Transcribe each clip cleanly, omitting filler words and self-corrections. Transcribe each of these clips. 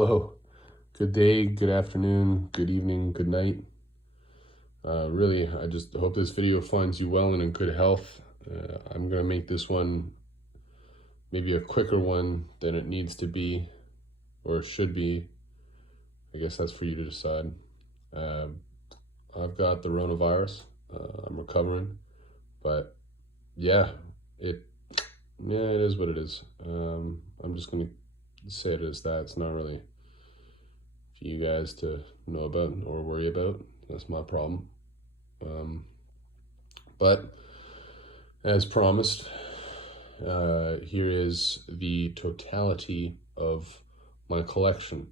Hello, good day, good afternoon, good evening, good night. Really, I just hope this video finds you well and in good health. I'm gonna make this one maybe a quicker one than it needs to be or should be. I guess that's for you to decide. Uh, I've got the coronavirus. I'm recovering, but yeah, it it is what it is. I'm just gonna say it as that. It's not really for you guys to know about or worry about. That's my problem. But as promised, here is the totality of my collection.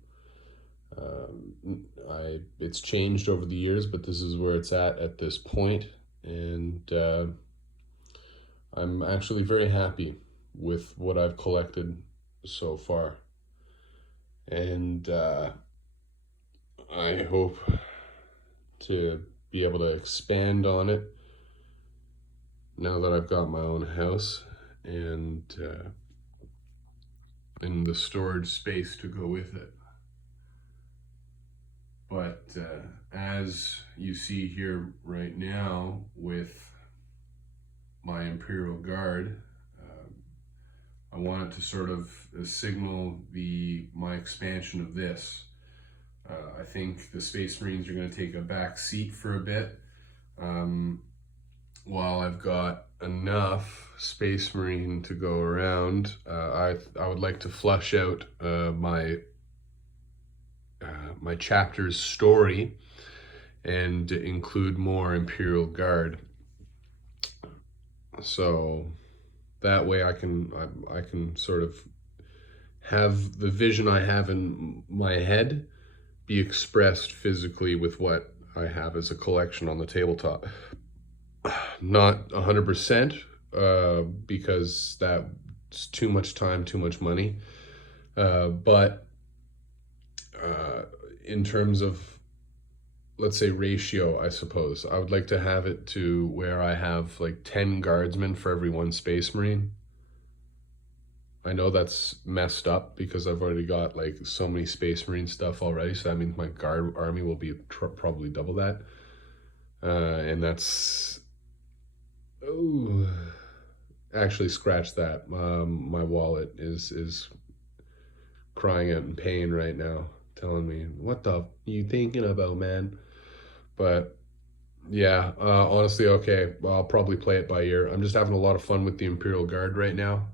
It's changed over the years, but this is where it's at this point, and I'm actually very happy with what I've collected so far, and I hope to be able to expand on it now that I've got my own house and the storage space to go with it. But as you see here right now with my Imperial Guard, I wanted to sort of signal my expansion of this. I think the Space Marines are going to take a back seat for a bit. While I've got enough Space Marine to go around, I would like to flush out my chapter's story and include more Imperial Guard. So that way I can sort of have the vision I have in my head be expressed physically with what I have as a collection on the tabletop. Not 100%, because that's too much time, too much money. But in terms of, let's say, ratio, I suppose, I would like to have it to where I have like 10 guardsmen for every one Space Marine. I know that's messed up because I've already got like so many Space Marine stuff already, so that means my guard army will be probably double that. And that's... Oh, actually, scratch that. My wallet is crying out in pain right now, telling me, what the you thinking about, man? But yeah, honestly, okay, I'll probably play it by ear. I'm just having a lot of fun with the Imperial Guard right now,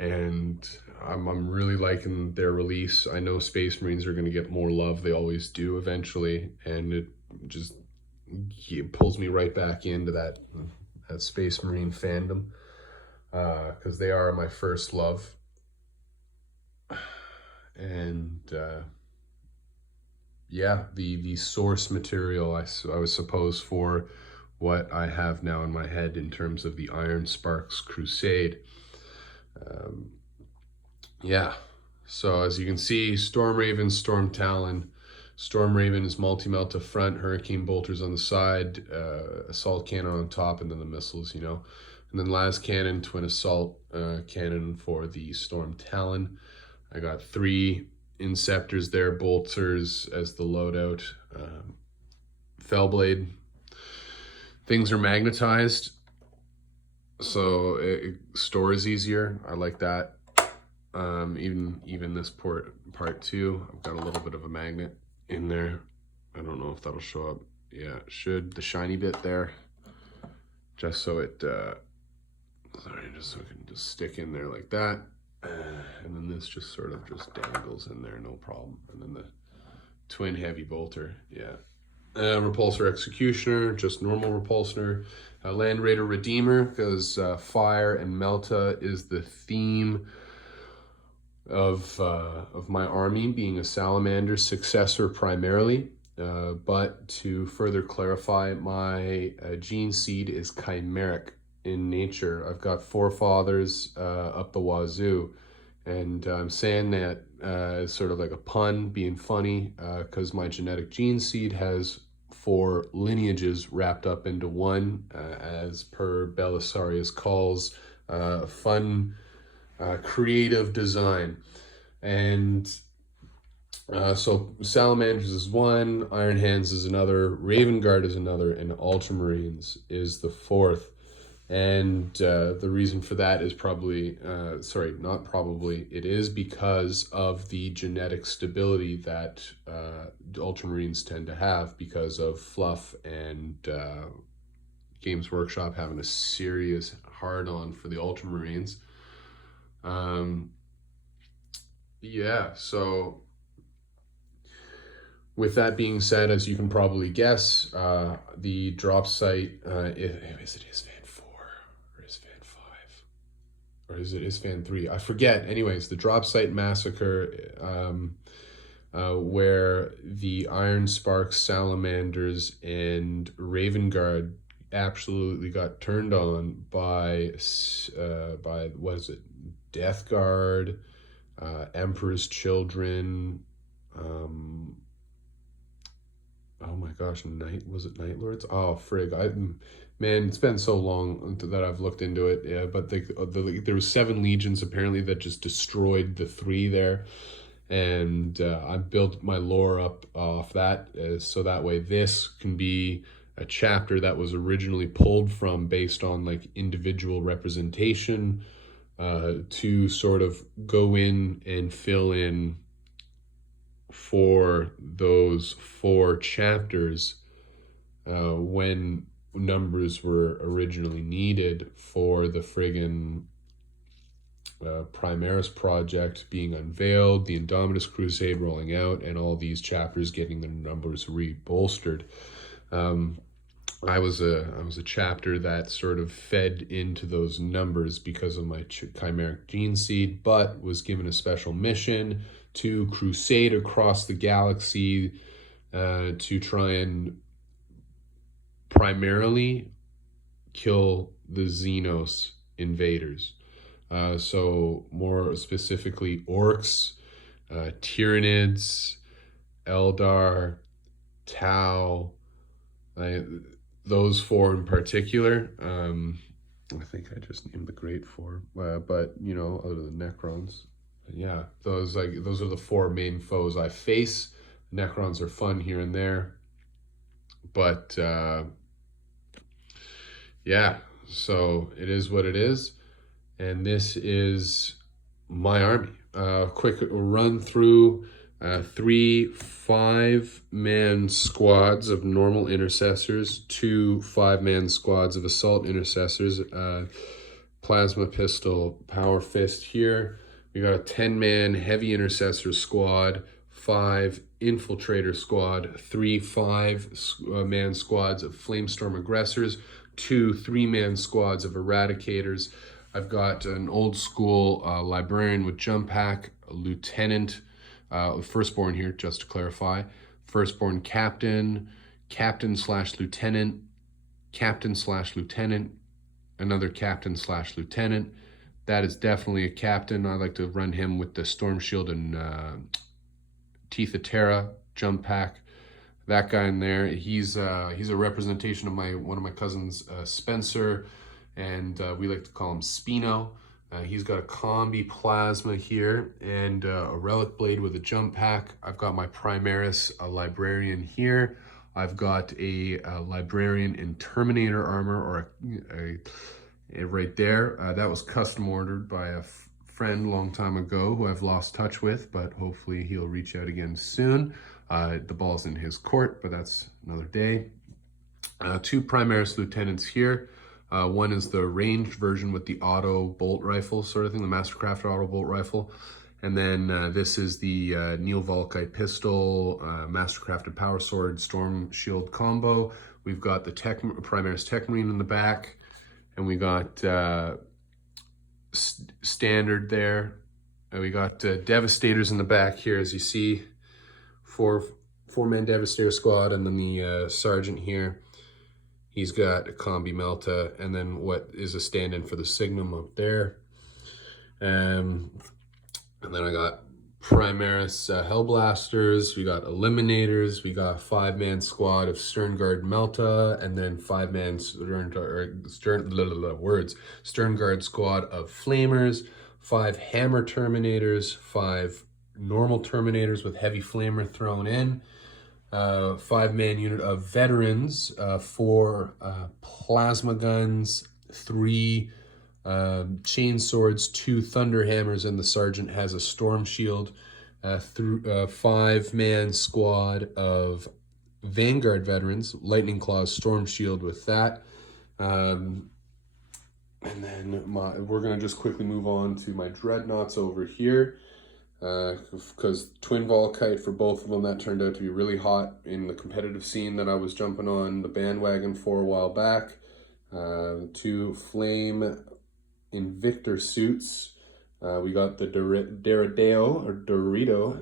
and I'm really liking their release. I know Space Marines are going to get more love. They always do eventually, and it pulls me right back into that Space Marine fandom, because they are my first love. And yeah, the source material, I suppose, for what I have now in my head in terms of the Iron Sparks Crusade. Yeah, so as you can see, Storm Raven, Storm Talon. Storm Raven is multi-melt to front, Hurricane Bolters on the side, Assault Cannon on top, and then the missiles, you know. And then Las Cannon, Twin Assault Cannon for the Storm Talon. I got 3 Inceptors there, Bolters as the loadout. Fellblade. Things are magnetized, so it stores easier. I like that. Even this part too, I've got a little bit of a magnet in there. I don't know if that'll show up. Yeah, it should. The shiny bit there, just so it just so it can just stick in there like that. And then this just sort of just dangles in there, no problem. And then the twin heavy bolter, yeah. Repulsor Executioner, just normal repulsor. Land Raider Redeemer, because fire and melta is the theme of my army, being a Salamander successor primarily. But to further clarify, my gene seed is chimeric in nature. I've got forefathers up the wazoo, and I'm saying that as sort of like a pun, being funny, because my genetic gene seed has 4 lineages wrapped up into one, as per Belisarius calls fun creative design. And so Salamanders is one, Iron Hands is another, Raven Guard is another, and Ultramarines is the fourth. And the reason for that is probably, not probably, it is because of the genetic stability that Ultramarines tend to have because of Fluff and Games Workshop having a serious hard-on for the Ultramarines. Yeah, so with that being said, as you can probably guess, the drop site, is it Isfan 4 or Isfan 5? Or is it Isfan 3? I forget. Anyways, the drop site massacre, where the Iron Sparks, Salamanders, and Raven Guard absolutely got turned on by what is it? Death Guard, Emperor's Children, oh my gosh, was it Night Lords? Oh frig, man, it's been so long that I've looked into it. Yeah, but there was 7 legions apparently that just destroyed the 3 there, and I built my lore up off that, so that way this can be a chapter that was originally pulled from based on like individual representation, to sort of go in and fill in for those 4 chapters when numbers were originally needed for the friggin' Primaris project being unveiled, the Indomitus Crusade rolling out, and all these chapters getting their numbers re-bolstered. I was a chapter that sort of fed into those numbers because of my chimeric gene seed, but was given a special mission to crusade across the galaxy, to try and primarily kill the Xenos invaders. So more specifically, orcs, Tyranids, Eldar, Tau, those 4 in particular. I think I just named the Great 4, but you know, other than Necrons. Yeah, those are the 4 main foes I face. Necrons are fun here and there, but yeah, so it is what it is, and this is my army. Quick run through: 3 5-man squads of normal intercessors, 2 5-man squads of assault intercessors, plasma pistol, power fist here. We got a 10-man heavy intercessor squad, 5 infiltrator squad, 3 5-man squads of flamestorm aggressors, 2 3-man squads of eradicators. I've got an old school librarian with jump pack, a lieutenant, firstborn here, just to clarify, firstborn captain, captain/lieutenant, captain/lieutenant, another captain/lieutenant. That is definitely a captain. I like to run him with the Storm Shield and Teeth of Terra jump pack. That guy in there, he's a representation of one of my cousins, Spencer, and we like to call him Spino. He's got a combi plasma here and a relic blade with a jump pack. I've got my Primaris, a librarian here. I've got a librarian in Terminator armor, or right there. That was custom ordered by a friend a long time ago who I've lost touch with, but hopefully he'll reach out again soon. The ball's in his court, but that's another day. 2 Primaris lieutenants here. One is the ranged version with the auto bolt rifle sort of thing, the Mastercraft auto bolt rifle. And then this is the Neil Volkite pistol, Mastercrafted power sword, storm shield combo. We've got the Primaris Tech Marine in the back, and we got standard there. And we got Devastators in the back here, as you see. 4-man Devastator squad, and then the sergeant here. He's got a combi Melta, and then what is a stand-in for the Signum up there. And then I got Primaris Hellblasters, we got Eliminators, we got 5-man squad of Sternguard Melta, and then 5-man Sternguard squad of Flamers, 5 Hammer Terminators, 5 normal Terminators with heavy flamer thrown in. 5-man unit of veterans, 4 plasma guns, 3 chain swords, 2 thunder hammers, and the sergeant has a storm shield. 5-man squad of Vanguard veterans, lightning claws, storm shield with that. And then we're gonna just quickly move on to my dreadnoughts over here. Because twin Volkite for both of them, that turned out to be really hot in the competitive scene that I was jumping on the bandwagon for a while back. 2 Flame Invictor suits. We got the Dorito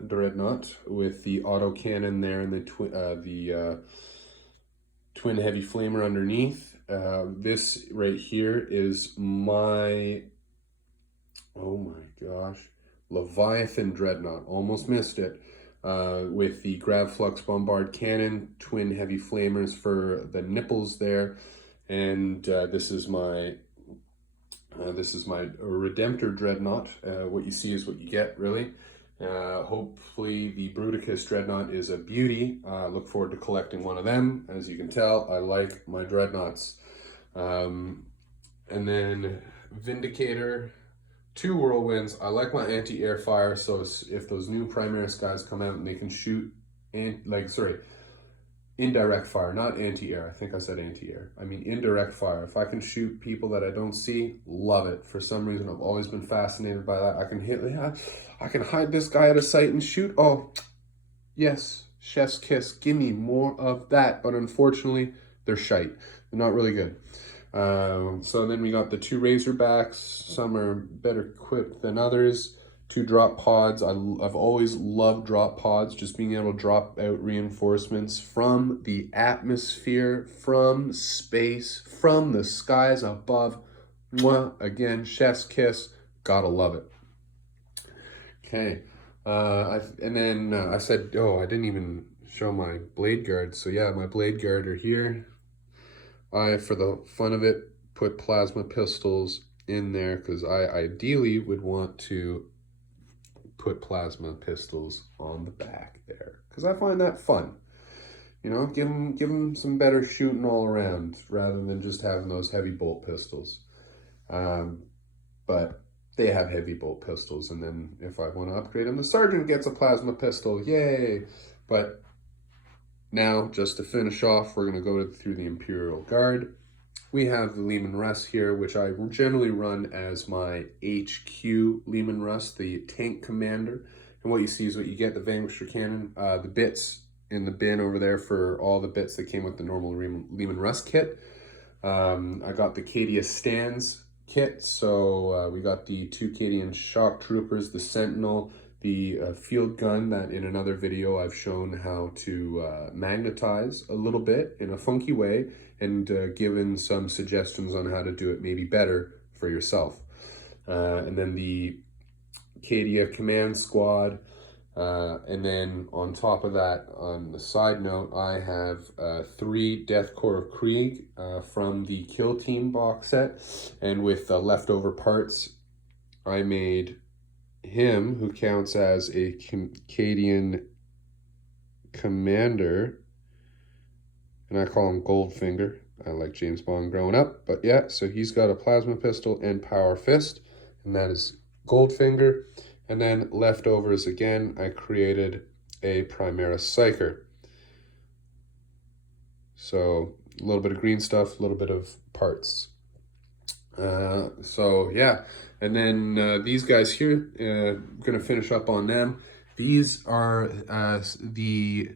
Dreadnought with the autocannon there and the twin heavy flamer underneath. This right here is my, oh my gosh, Leviathan Dreadnought, almost missed it, with the Grav Flux Bombard Cannon, twin heavy flamers for the nipples there, and this is my Redemptor Dreadnought. What you see is what you get, really. Hopefully the Bruticus Dreadnought is a beauty. Look forward to collecting one of them. As you can tell, I like my Dreadnoughts. And then Vindicator, 2 Whirlwinds. I like my anti-air fire, so if those new Primaris guys come out and they can shoot, indirect fire, not anti-air. I think I said anti-air. I mean indirect fire. If I can shoot people that I don't see, love it. For some reason, I've always been fascinated by that. I can hide this guy out of sight and shoot. Oh, yes, chef's kiss. Give me more of that. But unfortunately, they're shite. They're not really good. So then we got the 2 Razorbacks. Some are better equipped than others. 2 drop pods. I've always loved drop pods, just being able to drop out reinforcements from the atmosphere, from space, from the skies above. Mwah. Again, chef's kiss. Gotta love it. Okay. And then I said, oh, I didn't even show my blade guard. So yeah, my blade guard are here. I, for the fun of it, put plasma pistols in there because I ideally would want to put plasma pistols on the back there because I find that fun. You know, give them some better shooting all around rather than just having those heavy bolt pistols. But they have heavy bolt pistols, and then if I want to upgrade them, the sergeant gets a plasma pistol. Yay! But now, just to finish off, we're going to go through the Imperial Guard. We have the Leman Russ here, which I generally run as my HQ Leman Russ, the tank commander. And what you see is what you get, the Vanquisher Cannon, the bits in the bin over there for all the bits that came with the normal Leman Russ kit. I got the Cadia Stands kit, so we got the 2 Cadian Shock Troopers, the Sentinel, the field gun that in another video I've shown how to magnetize a little bit in a funky way and given some suggestions on how to do it maybe better for yourself. And then the Cadia Command Squad. And then on top of that, on the side note, I have 3 Death Corps of Krieg from the Kill Team box set. And with leftover parts, I made him, who counts as a Cadian commander, and I call him Goldfinger. I like James Bond growing up, but yeah, so he's got a plasma pistol and power fist, and that is Goldfinger. And then leftovers again, I created a Primaris Psyker. So a little bit of green stuff, a little bit of parts. So yeah, and then these guys here, gonna finish up on them. These are the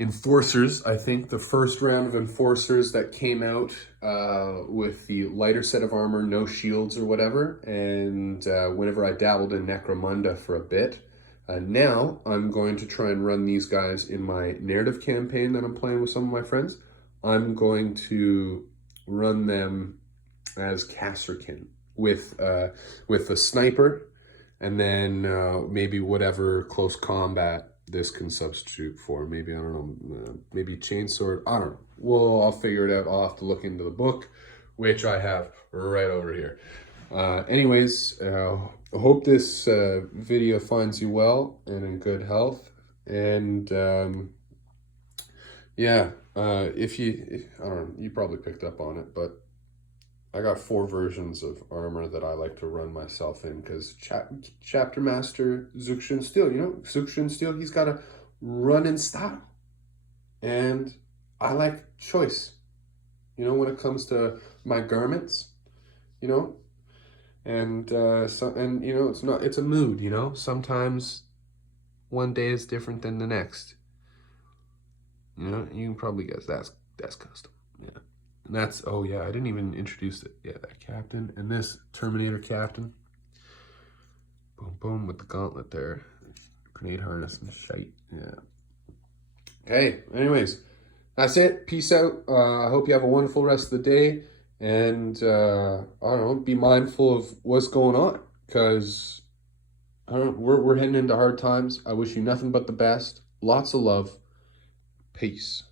Enforcers. I think the first round of Enforcers that came out with the lighter set of armor, no shields or whatever, and whenever I dabbled in Necromunda for a bit. Now I'm going to try and run these guys in my narrative campaign that I'm playing with some of my friends. I'm going to run them as Kasserkin with the sniper, and then maybe whatever close combat this can substitute for. Maybe, I don't know, maybe chainsword. I don't know. Well, I'll figure it out. I'll have to look into the book, which I have right over here. Anyways, I hope this video finds you well and in good health. And yeah, I don't know, you probably picked up on it, but I got 4 versions of armor that I like to run myself in because Chapter Master Zuxin Steel, Zuxin Steel, he's got a run in style. And I like choice, when it comes to my garments, you know, and it's a mood, sometimes one day is different than the next. You can probably guess that's custom. Yeah. And that's, oh yeah, I didn't even introduce it. Yeah, that captain and this Terminator captain. Boom, boom, with the gauntlet there. Grenade harness and shite. Yeah. Okay, anyways, that's it. Peace out. I hope you have a wonderful rest of the day. And, I don't know, be mindful of what's going on. Because, I don't know, we're heading into hard times. I wish you nothing but the best. Lots of love. Peace.